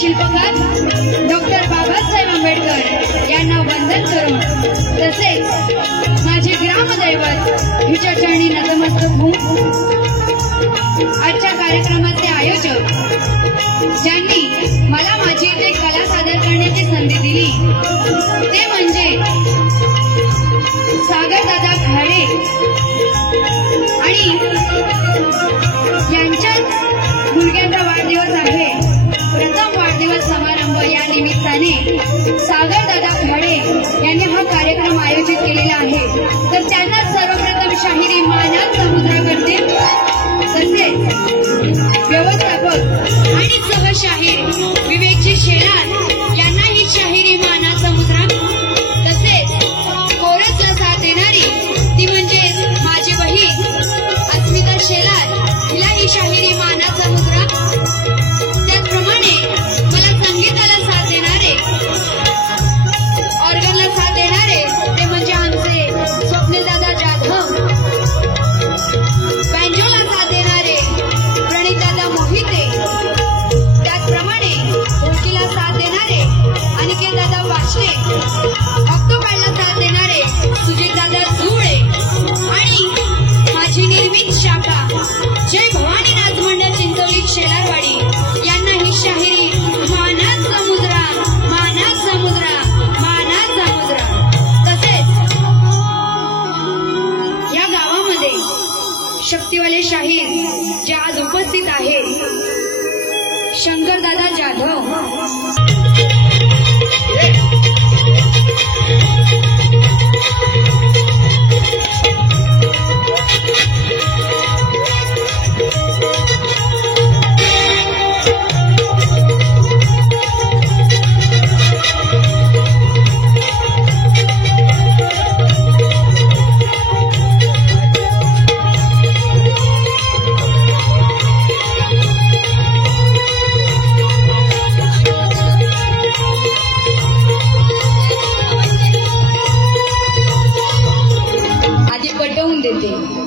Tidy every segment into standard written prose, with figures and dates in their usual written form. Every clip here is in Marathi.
शिल्पकार डॉक्टर करून तसेच माझे ग्रामदैवत हिच्या चरणी नतमस्तक होऊन आजच्या कार्यक्रमाचे आयोजक ज्यांनी मला माझी इथे कला सादर करण्याची संधी दिली ते म्हणजे सागरदादा खाडे आणि यांच्याच मुलग्याचा वाढदिवस आहे। प्रथम वाढदिवस समारंभ या निमित्ताने सागरदादा खाडे यांनी हा कार्यक्रम आयोजित केलेला आहे। तर त्यांना सर्वप्रथम शाहिरी मानाचा मुद्रा करतील तसेच व्यवस्थापक आणि सहशाहीर विवेकजी शेलार यांना ही शाहिरी मानाचा मुद्रा तसेच कोरसला साथ देणारी ती म्हणजे माझी बहीण अस्मिता शेलार हिला ही शाहिरी मानाचा मुद्रा। त्याचप्रमाणे मला संगीताला साथ देणारे ऑर्गनला साथ देणारे ते म्हणजे आमचे स्वप्नीलदादा जाधव, बँजोला साथ देणारे प्रणितदादा मोहिते, त्याचप्रमाणे ढोलकीला साथ देणारे अनिकेतदादा वाशले, ऑक्टोपॅडला साथ देणारे सुजितदादा जुळे आणि माझी निर्मित शाखा जय भवानी राजमंडळ चिंचोली शेलारवाडी यांना ही शाहिरी मानाचा मुद्रा मानाचा मुद्रा मानाचा मुद्रा। तसेच या गावामध्ये शक्तिवाले शाहीर जे आज उपस्थित आहेत शंकरदादा जाधव,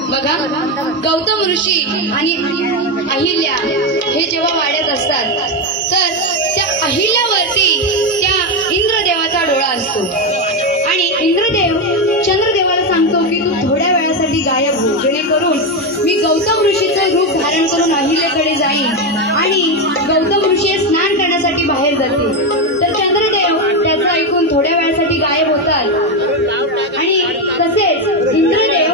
बघा गौतम ऋषी आणि अहिल्या हे जेव्हा वाड्यात असतात तर त्या अहिल्यावरती त्या इंद्रदेवाचा डोळा असतो आणि इंद्रदेव चंद्रदेवाला सांगतो की तू थोड्या वेळासाठी गायब हो जेणेकरून मी गौतम ऋषीचं रूप धारण करून अहिल्याकडे जाईन आणि गौतम ऋषी स्नान करण्यासाठी बाहेर जातील। तर चंद्रदेव त्याचं ऐकून थोड्या वेळासाठी गायब होतात आणि तसेच इंद्रदेव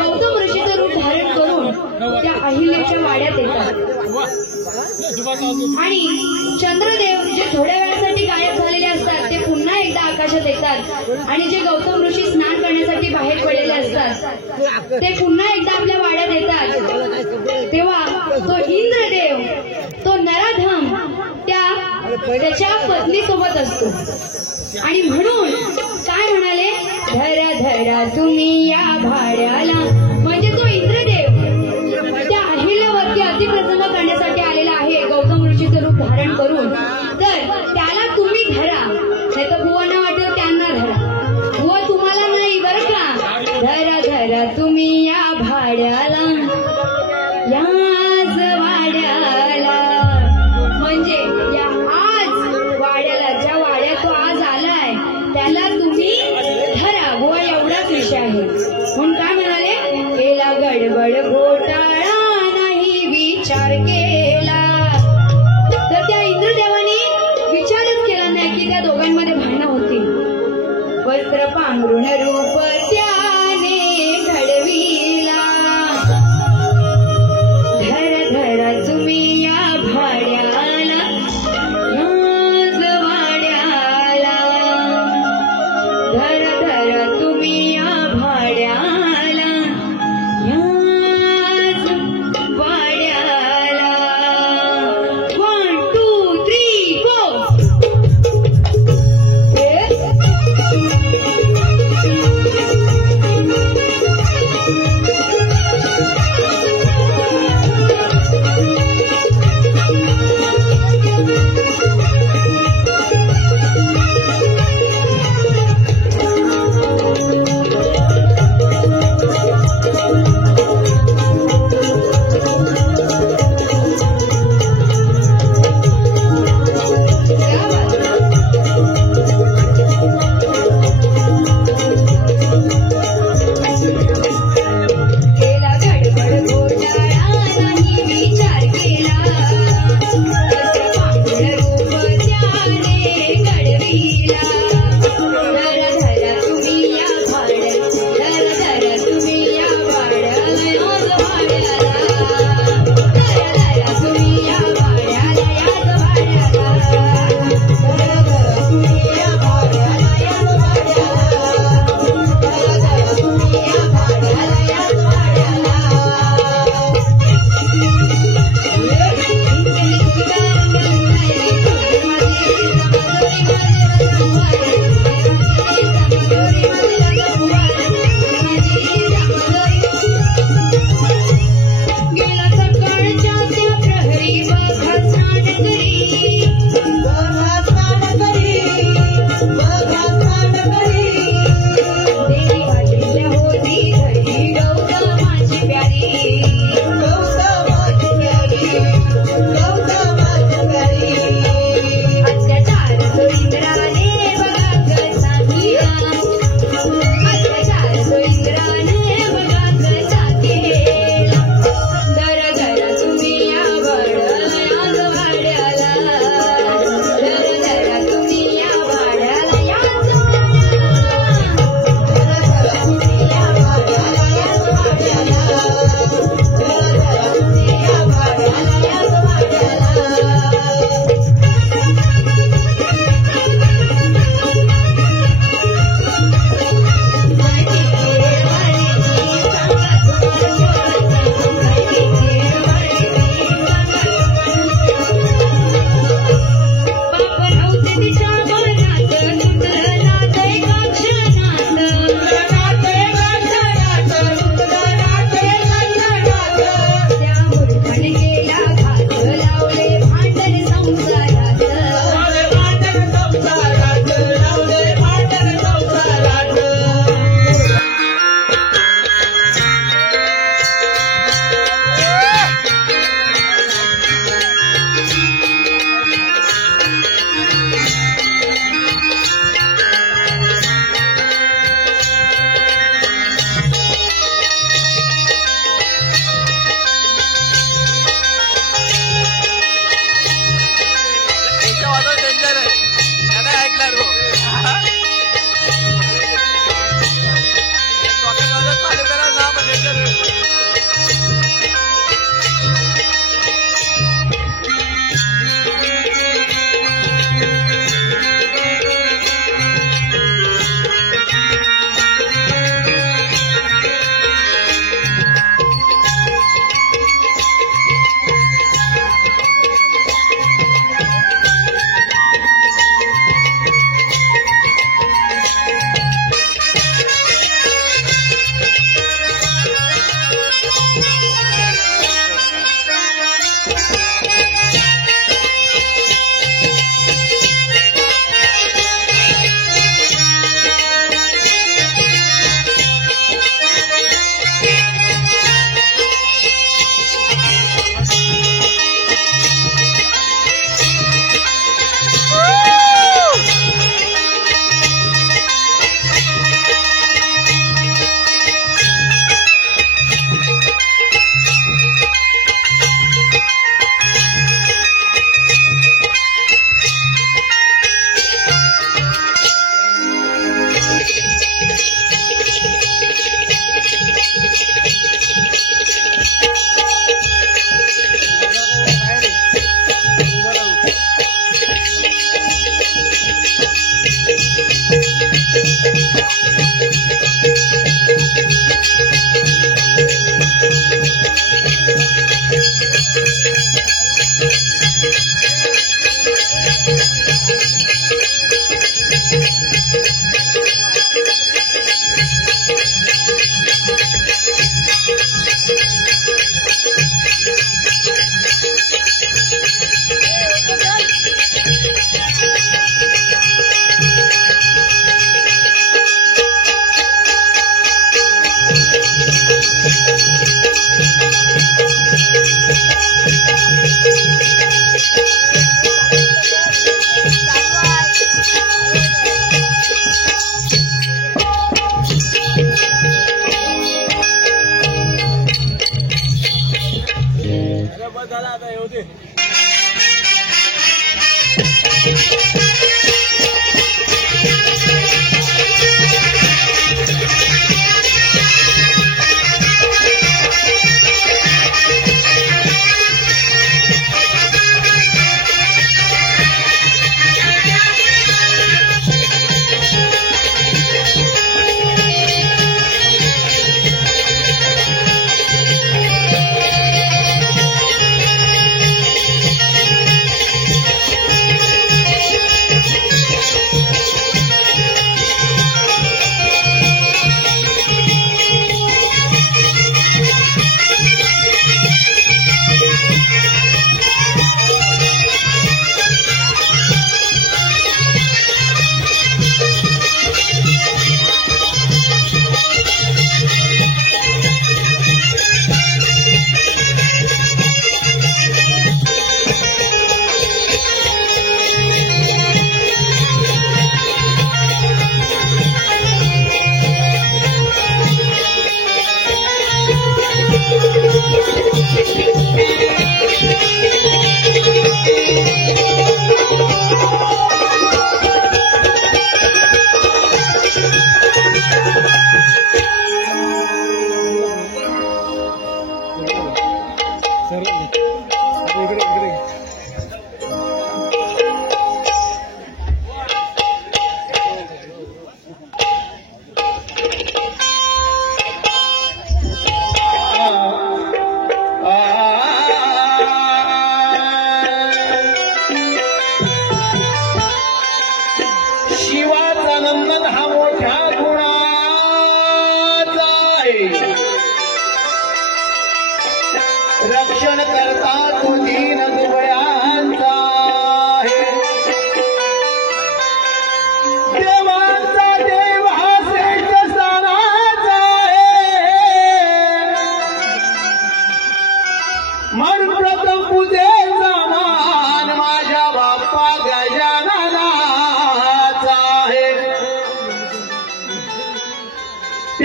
गौतम ऋषीचं रूप धारण करून त्या अहिल्याच्या वाड्यात येतात आणि चंद्रदेव जे थोड्या वेळासाठी गायब झालेले असतात ते पुन्हा एकदा आकाशात येतात आणि जे गौतम ऋषी स्नान करण्यासाठी बाहेर पडलेले असतात ते पुन्हा एकदा आपल्या वाड्यात येतात। तेव्हा तो इंद्रदेव तो नराधम त्याच्या पत्नीसोबत असतो आणि म्हणून काय म्हणाले धरा धरा तुम्ही या भाड्याला, म्हणजे तो इंद्रदेव त्या अहिल्यावरती अतिप्रसंग करण्यासाठी आलेला आहे गौतम ऋषीचं रूप धारण करून। तर त्याला तुम्ही धरा नाही तर बुवांना वाटेल त्यांना धरा, बुवा तुम्हाला नाही बरं का। धरा धरा तुम्ही या भाड्याला याच वाड्याला, म्हणजे या आज वाड्याला ज्या वाड्यात तो आज आलाय त्याला तुम्ही धरा बुवा एवढाच विषय आहे। म्हणून काय म्हणाले केला गडबड घोटाळा नाही विचार केला। तर त्या इंद्रदेवाने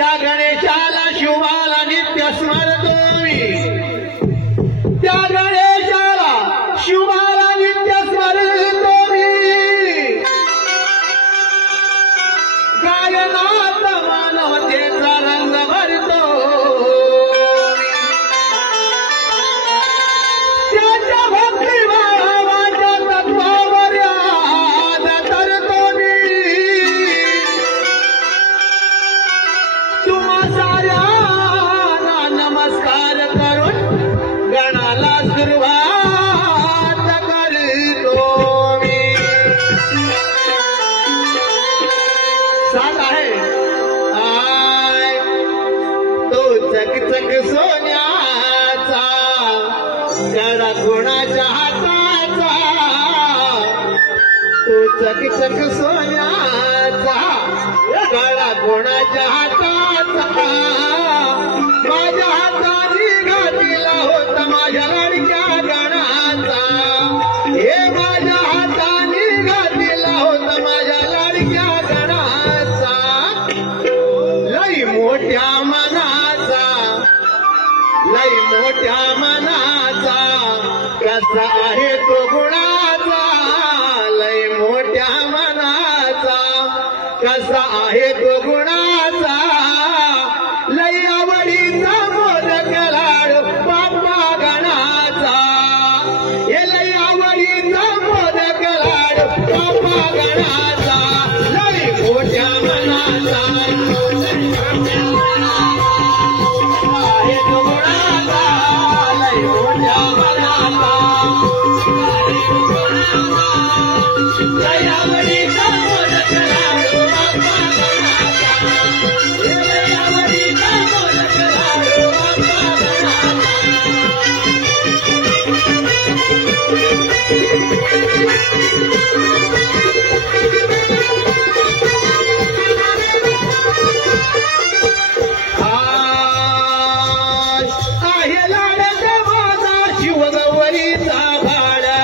त्या गणेशाला शिवाला नित्य स्मरतो मी, त्या गणेशाला शिवाला नित्य स्मरतो मी. गायनात मानवतेचा रंग भरतो, त्याच्या भक्तिभावाच्या तत्वावर याद करतो मी. तुम्हा साऱ्यांना नमस्कार करून गणाला सुरुवात करतो मी. साथ आहे आय तो चकचक सोन्याचा गळा कोणाच्या हाताचा, तो चकचक सोन्याचा गळा कोणाच्या हाताचा. माझ्या हाताने घातीला होता माझ्या लाडक्या गणाचा, हे माझ्या हाताने घातीला होता माझ्या लाडक्या गणाचा. लई मोठ्या मनाचा, लई मोठ्या मनाचा, कसा आहे तो गुणाचा. लई मोठ्या मनाचा, कसा आहे तो गुणाचा. लई आवडीचा मोदक लाडू बाप्पा गणाचा, हे लई आवडीचा मोदक लाडू बाप्पा गणाचा. लई मोठ्या मनाचा आहे तो गुणाचा. लई मोठ्या मनाचा लई आवडीचा मोदक लाडू बाप्पा गणाचा, हे लई आवडीचा मोदक लाडू बाप्पा गणाचा. आहे लाडाचा माझा शिवगौरीचा भाडा,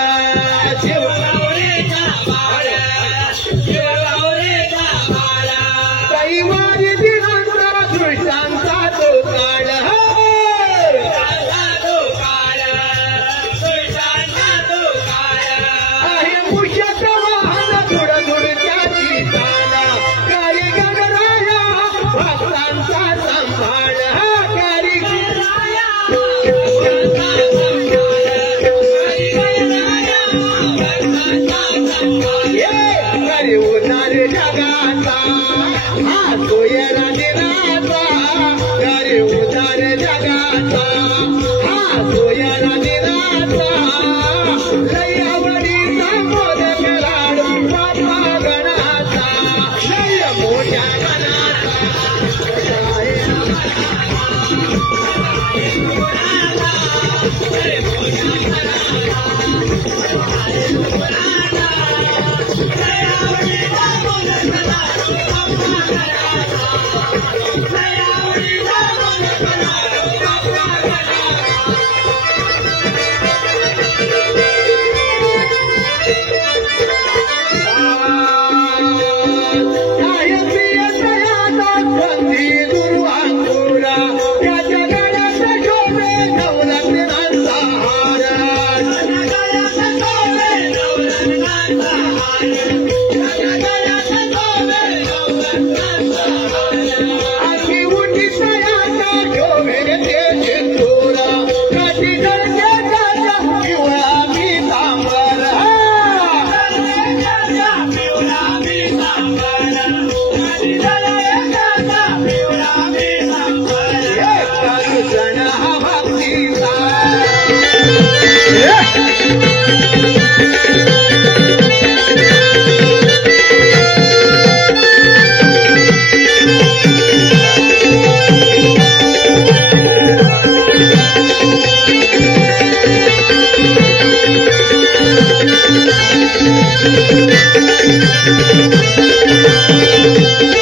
शिवगौरीचा भाडा, शिवगौरीचा भाडा. कैवारी दिनांचा दृष्टांचा तो काळ, आहे पुष्यक वाहन धुड धुड त्याची चाला. करी गणराया भक्तांचा संभाळ, करी करी उतार जगाचा, हा सोयरा दिनाचा. करी उतार जगाचा, हा सोयरा दिनाचा. लई आवडीचा मोदक लाडू बाप्पा गणाचा, लई मोठ्या गणाचा.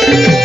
Thank you.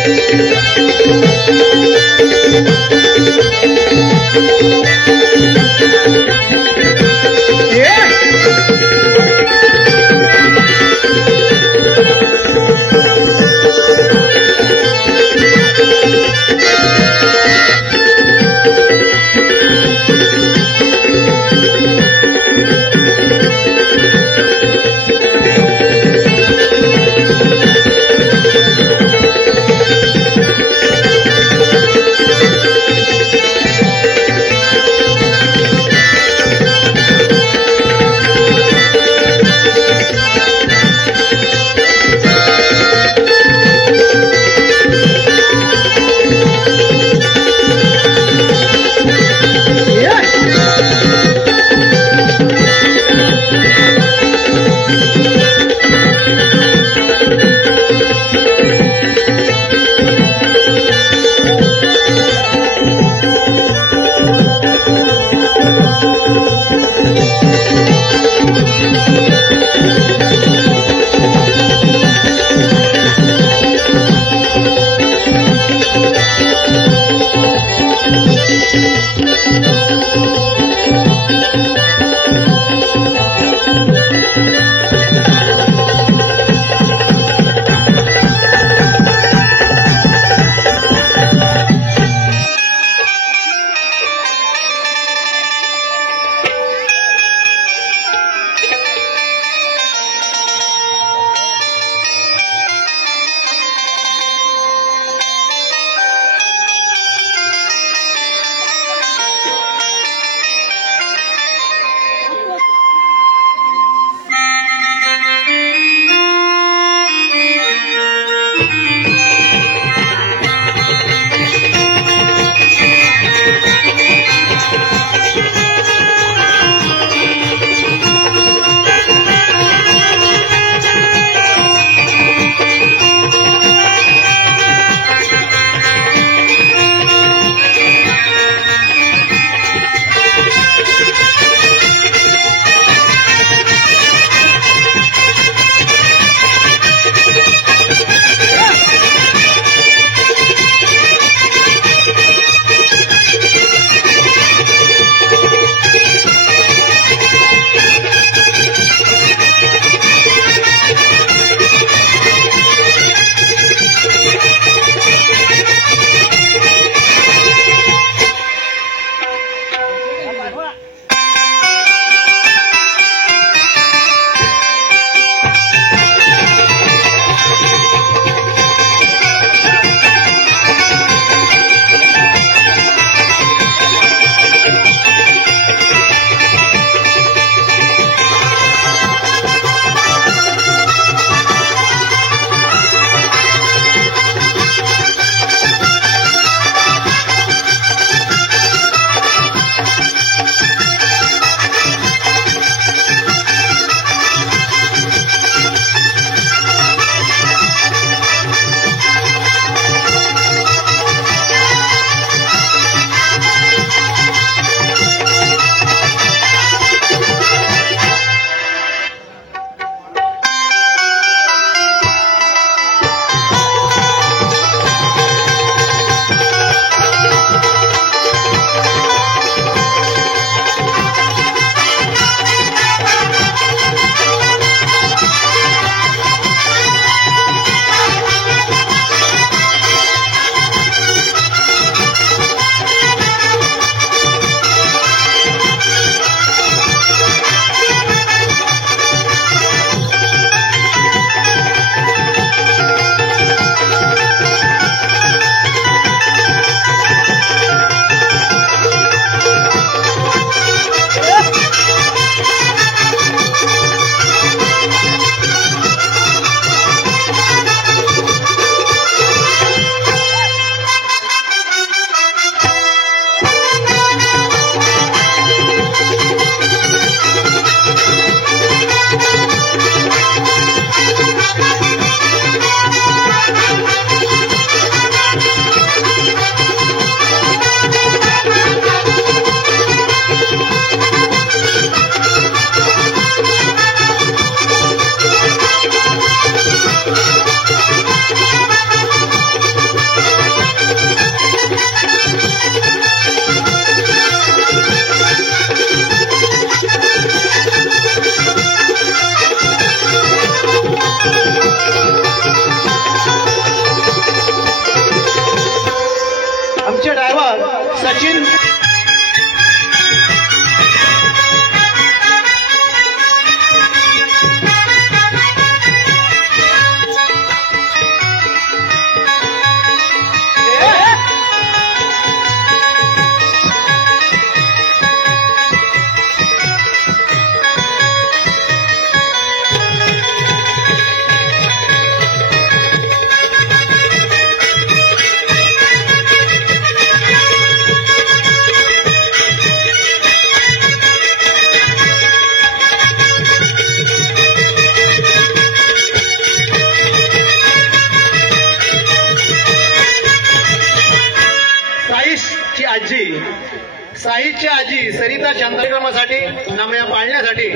आमच्या आजी सरिता कार्यक्रमासाठी नाम्या पाळण्यासाठी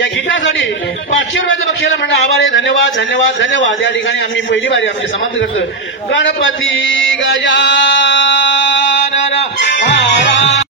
या गीतासाठी 500 रुपयाचं बक्षीस म्हणणं आभार आहे. धन्यवाद धन्यवाद धन्यवाद. या ठिकाणी आम्ही पहिली बारी आमची समाप्त करतो. गणपती गजानन